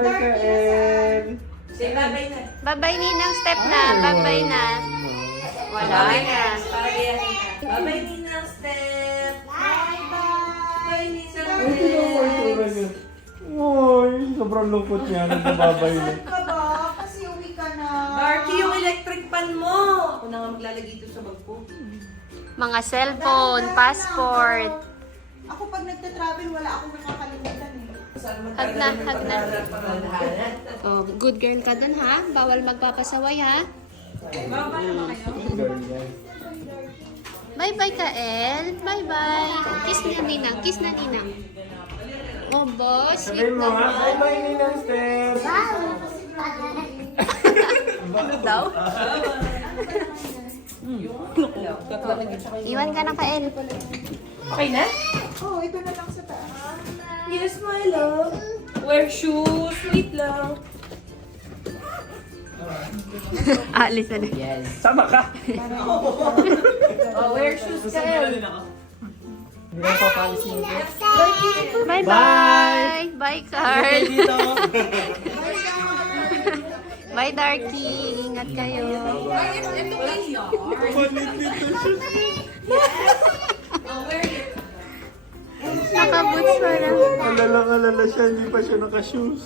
Bye-bye ka, El. Say bye-bye na. Bye-bye Ninang, step na. Bye-bye na. Wala Bye-bye na. na. Para gayahin ka. Bye-bye, Ninang Step. Bye, Ninang Ay, tingnan mo yung itsura niya. Uy, sobrang lungkot niya. Nagbabay na. Saan ka ba? Kasi uwi ka na. Darky, yung electric pan mo. Ako na nga maglalagay ito sa bag ko. Mga cellphone, passport. Ako pag nagta-travel, wala akong nakakalimutan eh. Hag na, hag na. Oh, good girl ka dun ha. Bawal magpapasaway ha. Girl yan. Bye-bye ka, El. Bye-bye. Kiss na Ninang. Kiss na Ninang. Oh, boss. Sabihin Sweet mo ha. naman. Bye-bye, Ninang Step. Ano daw? Iwan ka na ka, El. Okay na? Oh, ito na lang sa taas. Yes, my love. Wear shoes. Wait lang. Alis na. Sama ka. Oh, wear shoes ka, El. Hindi na papalis mo. Bye-bye. Bye, Carl. Dito. Bye, Darky. Ingat kayo. Nakaboots pa lang. Alala siya. Hindi pa siya naka-shoes.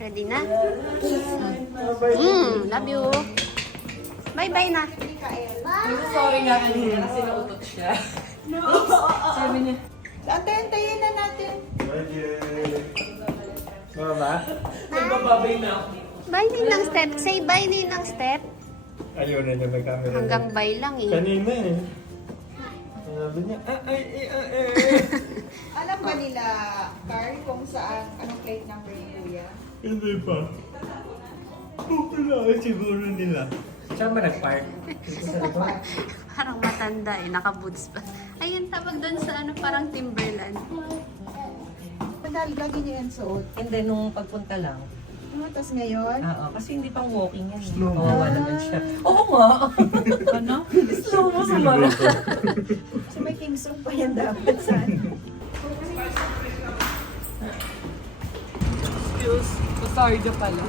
Ready na? Bye-bye. Love you. Bye-bye na. Sorry nga kanina kasi nautot siya. Sabi niya. Antayin na natin. Mga ba? Nagbababay na ako. Bye, Ninang Step. Say bye, Ninang Step. Ayaw na niya may camera. Hanggang bye lang eh. Kanina eh. Sabi niya, Alam ba nila, Carl, kung saan, anong plate number ni Kuya? Hindi pa. Pupulaan siguro nila. Saan ba nag-park? Dito sa likod? Parang matanda eh. Nakaboots pa. Ayun, tawag doon sa ano, parang Timberland. Madali, lagi niya yan suot. Hindi, nung pagpunta lang. Tapos ngayon, Oo, kasi hindi pang walking yan. Slow mo. Kawawa naman siya. Oo nga. Ano? Slow mo sa mara. so may Kingsong pa yan dapat saan. Excuse. So sorry ka pala.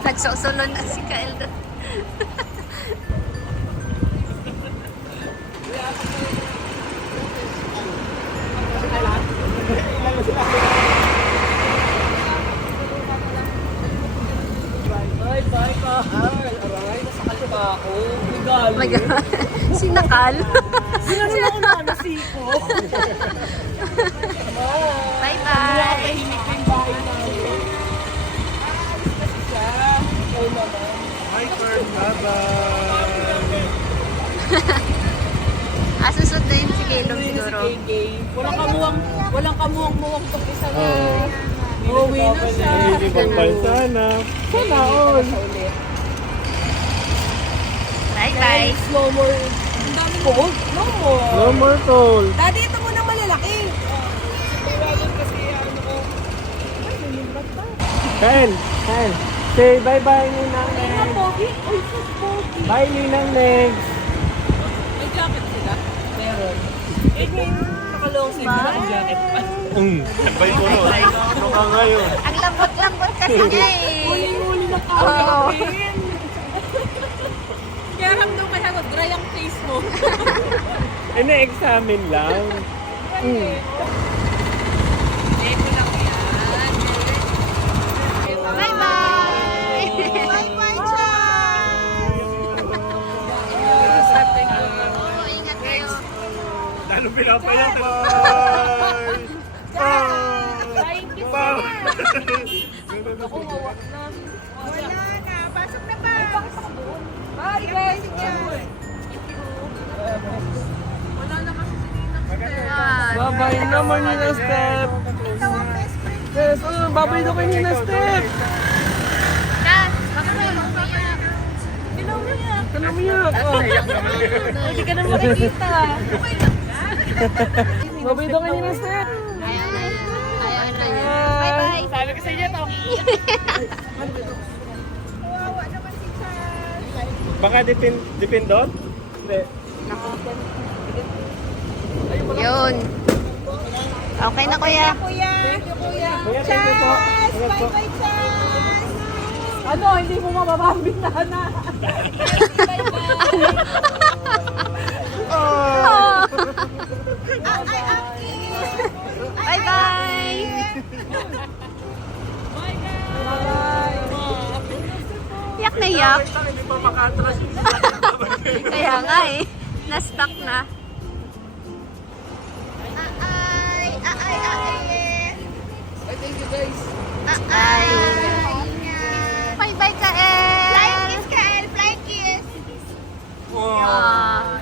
Nagsusulon na si Kyle doon. Bye ka. Aray, nasakal pa ako. Regalo. My God. Sinakal. Sinano na ako na nasiko. Bye-bye. Hi, Kurt. Bye-bye. Asusunduin si Kaylong siguro. Walang kamuwang-muwang tong isa na. Oh. Uuwi na siya. Hindi pang sana. Sana all. Bye-bye. Slow more. Ang dami cold. No more. No more cold. Daddy, ito muna malalaki. Kyle. Kyle. Say bye-bye, Ninang Legs. Pogi. Uy, so pogi. Bye, Ninang Legs. May jacket sila? Meron. Eh, yung nakalong sa inyo, jacket pa. Bye ko no. Ano ka ngayon? Ang lambot-lambot kasi niya eh. Huli na Oo. kawin. Kaya hamdong kaya ko, dry ang face mo. Ina-examine lang. Eko lang yan. Bye-bye. Bye-bye, Chan! Oo, ingat kayo. Lalo pinapayat. Bye! Thank you, Bye! Ako, hawak na. Wala na, pasok na ba? Bye, guys. Wala na kasi si Ninang. Ah, Bye-bye naman, Ninang Step. Ikaw ang best friend. Yes, bye-bye daw kay Ninang Step. Kat, baka kayo umiyak. Kanamiyak. Hindi ka na makikita. Bye-bye daw kay Ninang Step. Ayaw na yan. Ayaw na yan. Bye-bye. Sabi ko sa inyo, Toki. Kawawa naman si Chan. Baka dipindot? Hindi. Naku. Yun. Okay na, kuya. Kuya. Thank you, Kuya. Kuya, thank you po. Chas! Ingat po. Bye-bye, Chas! Ano, hindi mo mababambit na na. Bye-bye! Yak na yak. Hindi pa makatras yung Kaya nga eh. Na-stuck na. Thank you, guys. Ay. Bye-bye, Kael! Flying kiss, Kael. Flying kiss. Ah.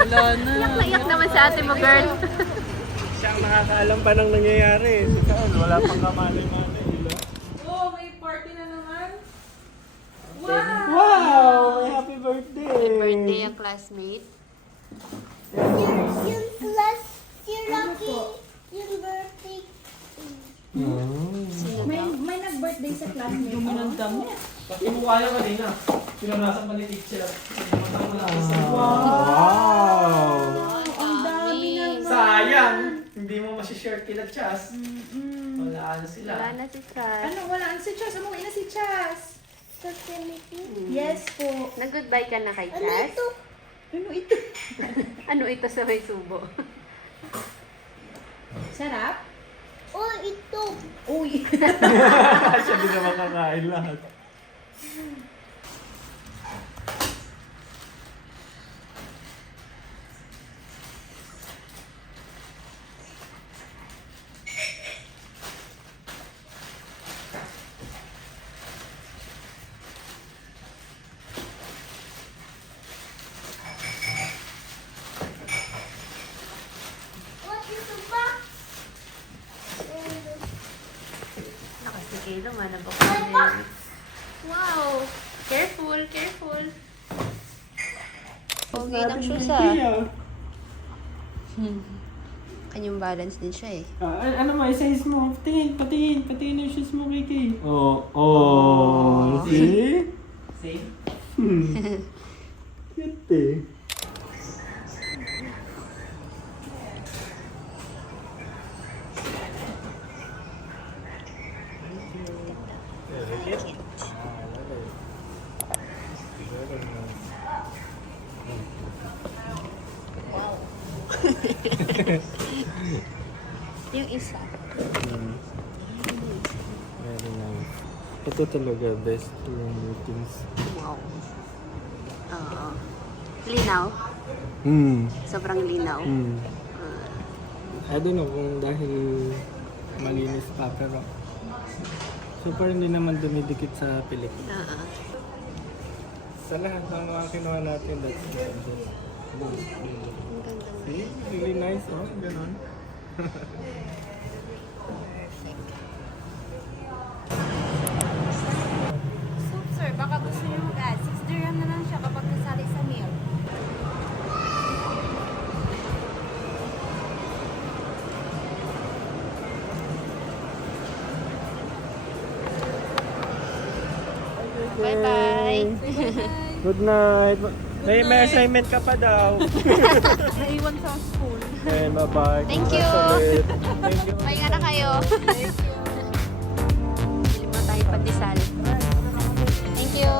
Wala na. Iyak na iyak naman sa ate mo, girl. Siya ang nakakaalam pa ng nangyayari. Si Kael, wala pang kamalay-malay. Oh, may party na naman. Wow! May happy birthday! Birthday ang classmate. Yung class, yung Rocky, yung birthday. May nag-birthday sa class niyo. Kinuha niya kanina. Pinanasan pa ni teacher. Wow! Ang dami naman. Sayang! Hindi mo masishare kila Chas. Wala na sila. Wala na si Chas. Ano, wala ang si Chas. Umuwi na si Chas. Sociality. Yes po. Nag-goodbye ka na kay Ano Chas? ito? Ano ito? Ano ito sa may subo? Sarap? Oh, ito. Uy. Siya din na makakain lahat. What is the box? Nakasigay naman. Nabuksan na yun. Wow! Careful, careful. Okay ng shoes ah. Kanyang balance din siya eh. Ano mo, size mo? Patingin yung shoes mo, Kiki. Oh, oh, see? Same? Cute eh. Yung isa. Very nice. Ito talaga best yung meetings. Wow. Oo. Linaw. Sobrang linaw. I don't know kung dahil malinis pa pero super hindi naman dumidikit sa pelikula. Oo. Sa lahat ng mga kinuha natin, that's good. Ang ganda nga. See? Really nice, oh. Ganon. Soup, sir. Baka gusto niyo mag-add. 6 dirham na lang siya kapag nasali sa meal. Bye-bye. Good night. May assignment ka pa daw. Naiwan sa school. And bye-bye. Thank you. Congrats ulit. Thank you. Pahinga na kayo. Bili mo tayo pandesal. Thank you.